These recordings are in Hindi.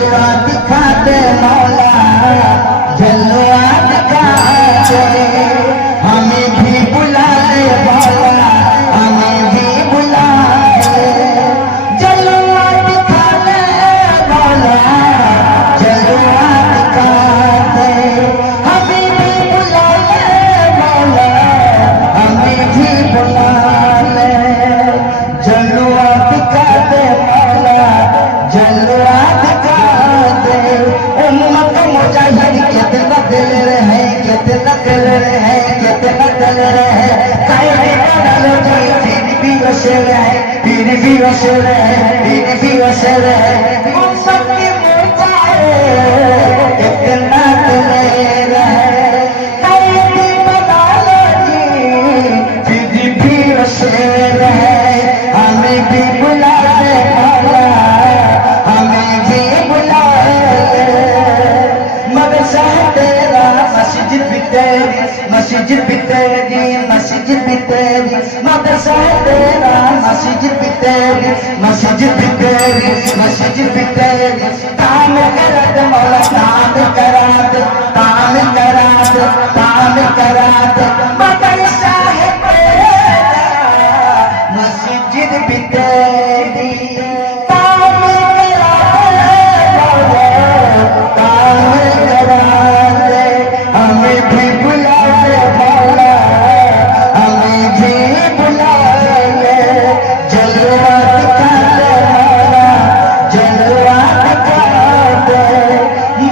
जलवा दिखा दे मौला, जलवा दिखा दे। हमें भी बुला ले मौला, हमें भी बुला ले। जलवा दिखा दे मौला, जलवा दिखा दे। हमें भी बुला ले मौला, हमें भी बुला ले। जलवा दिखा दे मौला, जलवा दिखा दे। उम्मत मुजाहिद कितना दिल रहे, कितना दिल रहे, कितना दिल रहे। काहे बदल जी फिर भी वसल है, फिर भी वसल है, फिर भी वसल है। उम्मत की मुजाहिद कितना दिल रहे। काहे बदल जी फिर भी वसल है। हमें भी बुला ले मौला, हमें भी बुला ले। मदरसा तेरा मस्जिद भी तेरी, मस्जिद भी तेरी, मस्जिद भी तेरी। मदरसा तेरा मस्जिद भी तेरी, मस्जिद भी तेरी, मस्जिद भी तेरी। काम करा दे मौला, काम करा दे, काम करा दे, काम करा दे। मदरसा है तेरा, मस्जिद भी तेरी। काम करा दे मौला, काम करा दे। हमें भी बुला ले मौला, हमें भी बुला ले। जलवा दिखा दे मौला, जलवा दिखा दे।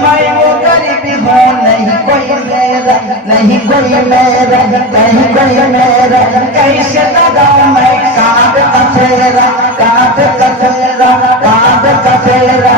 मैं वो गरीब हूँ, नहीं कोई मेरा, नहीं कोई मेरा, नहीं कोई मेरा। कैसे लगाऊं मैं कांध का फेरा, कांध का फेरा, कांध का फेरा।